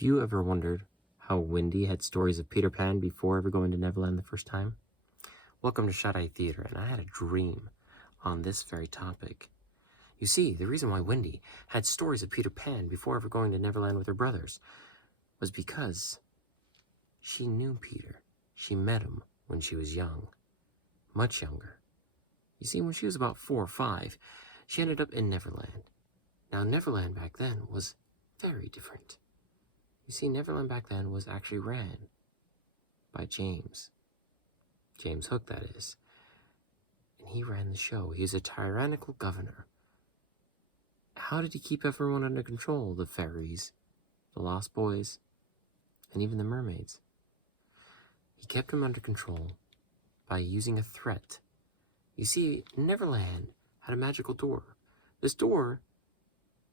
Have you ever wondered how Wendy had stories of Peter Pan before ever going to Neverland the first time? Welcome to Shut Eye Theater, and I had a dream on this very topic. You see, the reason why Wendy had stories of Peter Pan before ever going to Neverland with her brothers was because she knew Peter. She met him when she was young, much younger. You see, when she was about 4 or 5, she ended up in Neverland. Now, Neverland back then was very different. You see, Neverland back then was actually ran by James Hook, that is. And he ran the show. He was a tyrannical governor. How did he keep everyone under control? The fairies, the Lost Boys, and even the mermaids. He kept them under control by using a threat. You see, Neverland had a magical door. This door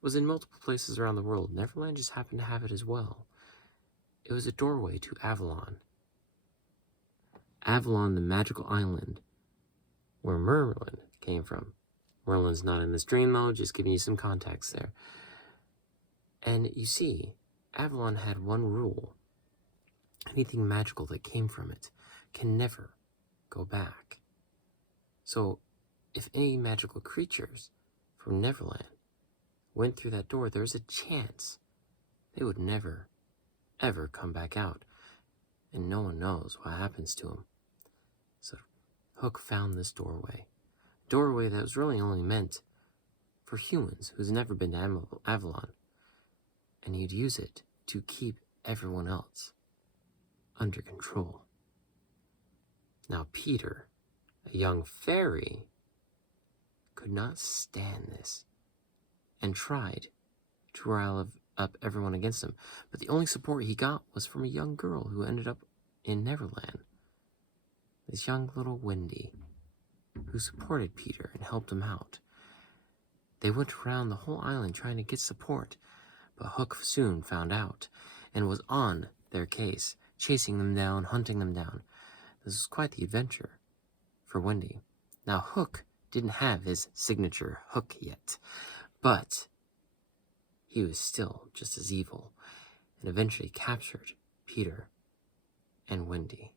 was in multiple places around the world. Neverland just happened to have it as well. It was a doorway to Avalon. Avalon, the magical island where Merlin came from. Merlin's not in this dream though, just giving you some context there. And you see, Avalon had one rule. Anything magical that came from it can never go back. So, if any magical creatures from Neverland went through that door, there's a chance they would never, ever come back out. And no one knows what happens to them. So Hook found this doorway. A doorway that was really only meant for humans who's never been to Avalon. And he'd use it to keep everyone else under control. Now Peter, a young fairy, could not stand this and tried to rile up everyone against him. But the only support he got was from a young girl who ended up in Neverland. This young little Wendy, who supported Peter and helped him out. They went around the whole island trying to get support, but Hook soon found out and was on their case, chasing them down, hunting them down. This was quite the adventure for Wendy. Now Hook didn't have his signature hook yet, but he was still just as evil and eventually captured Peter and Wendy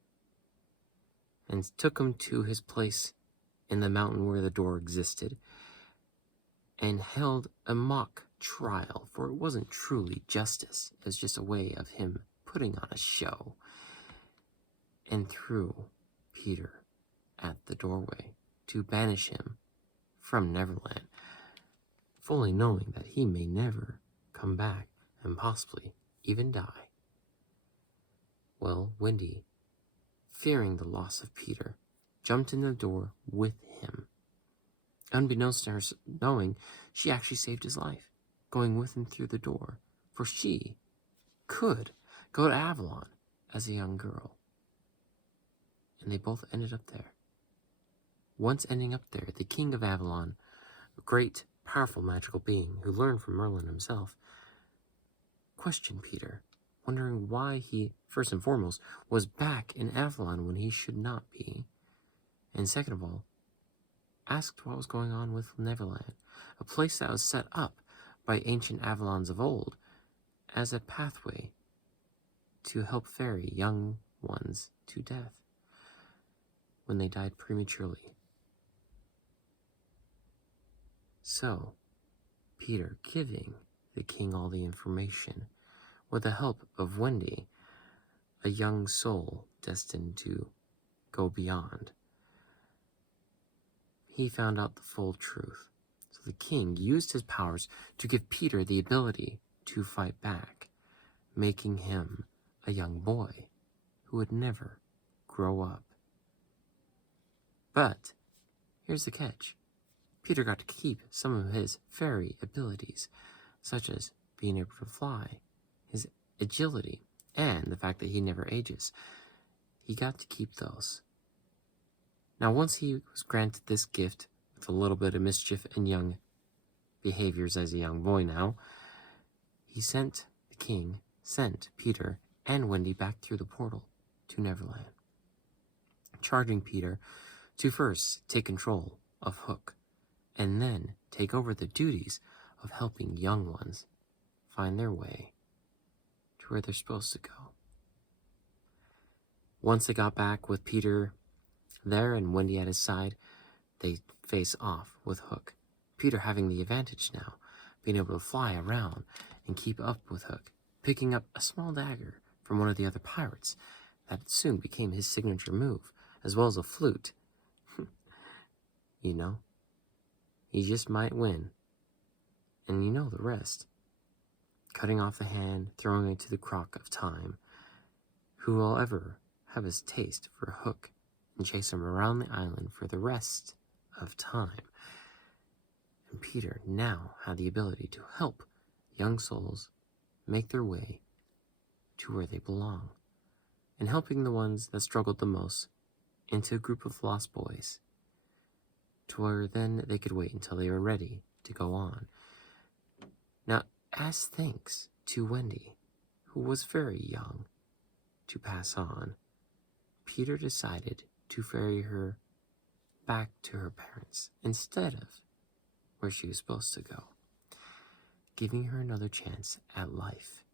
and took him to his place in the mountain where the door existed and held a mock trial, for it wasn't truly justice. It was just a way of him putting on a show, and threw Peter at the doorway to banish him from Neverland, fully knowing that he may never come back and possibly even die. Well, Wendy, fearing the loss of Peter, jumped in the door with him. Unbeknownst to her knowing, she actually saved his life, going with him through the door, for she could go to Avalon as a young girl. And they both ended up there. Once ending up there, the king of Avalon, a great, powerful magical being who learned from Merlin himself, questioned Peter, wondering why he, first and foremost, was back in Avalon when he should not be. And second of all, asked what was going on with Neverland, a place that was set up by ancient Avalons of old as a pathway to help ferry young ones to death when they died prematurely. So, Peter giving the king all the information, with the help of Wendy, a young soul destined to go beyond. He found out the full truth. So the king used his powers to give Peter the ability to fight back, making him a young boy who would never grow up. But here's the catch. Peter got to keep some of his fairy abilities, such as being able to fly, his agility, and the fact that he never ages. He got to keep those. Now, once he was granted this gift with a little bit of mischief and young behaviors as a young boy now, the king sent Peter and Wendy back through the portal to Neverland, charging Peter to first take control of Hook, and then take over the duties of helping young ones find their way to where they're supposed to go. Once they got back with Peter there and Wendy at his side, they face off with Hook. Peter having the advantage now, being able to fly around and keep up with Hook, picking up a small dagger from one of the other pirates that soon became his signature move, as well as a flute. You know, he just might win. And you know the rest. Cutting off the hand, throwing it to the crock of time. Who will ever have his taste for Hook and chase him around the island for the rest of time? And Peter now had the ability to help young souls make their way to where they belong, and helping the ones that struggled the most into a group of lost boys, to where then they could wait until they were ready to go on. Now, as thanks to Wendy, who was very young to pass on, Peter decided to ferry her back to her parents instead of where she was supposed to go, giving her another chance at life.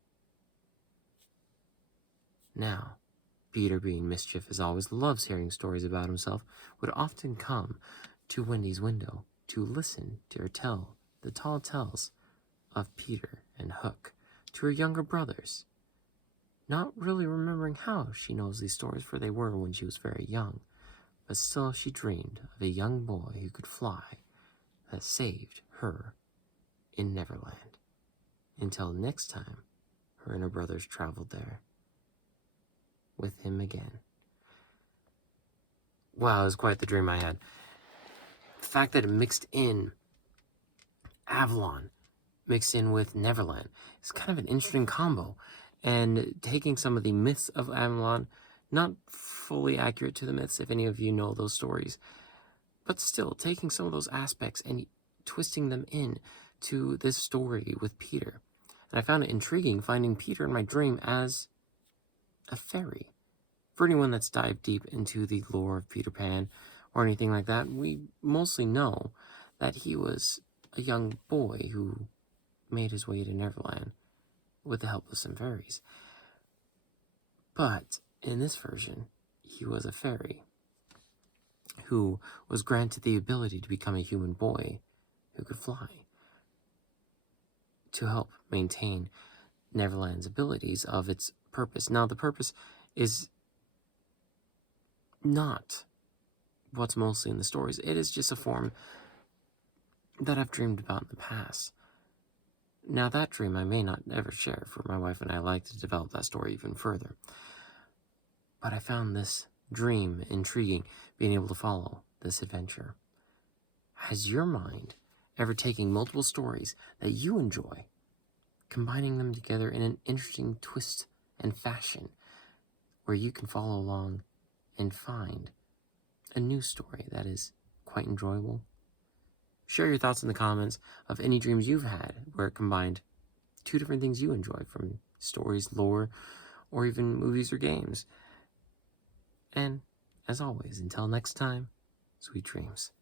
Now, Peter, being mischief as always, loves hearing stories about himself, would often come to Wendy's window to listen to her tell the tall tales of Peter and Hook to her younger brothers, not really remembering how she knows these stories, for they were when she was very young, but still she dreamed of a young boy who could fly that saved her in Neverland, until next time her and her brothers traveled there with him again. Wow, it was quite the dream I had. The fact that it mixed in Avalon, mixed in with Neverland, is kind of an interesting combo. And taking some of the myths of Avalon, not fully accurate to the myths, if any of you know those stories, but still taking some of those aspects and twisting them in to this story with Peter. And I found it intriguing finding Peter in my dream as a fairy. For anyone that's dived deep into the lore of Peter Pan or anything like that, we mostly know that he was a young boy who made his way to Neverland with the help of some fairies. But in this version, he was a fairy who was granted the ability to become a human boy who could fly, to help maintain Neverland's abilities of its purpose. Now, the purpose is not what's mostly in the stories. It is just a form that I've dreamed about in the past. Now, that dream I may not ever share, for my wife and I like to develop that story even further. But I found this dream intriguing, being able to follow this adventure. Has your mind ever taken multiple stories that you enjoy, combining them together in an interesting twist and fashion, where you can follow along and find a new story that is quite enjoyable? Share your thoughts in the comments of any dreams you've had where it combined two different things you enjoy, from stories, lore, or even movies or games. And as always, until next time, sweet dreams.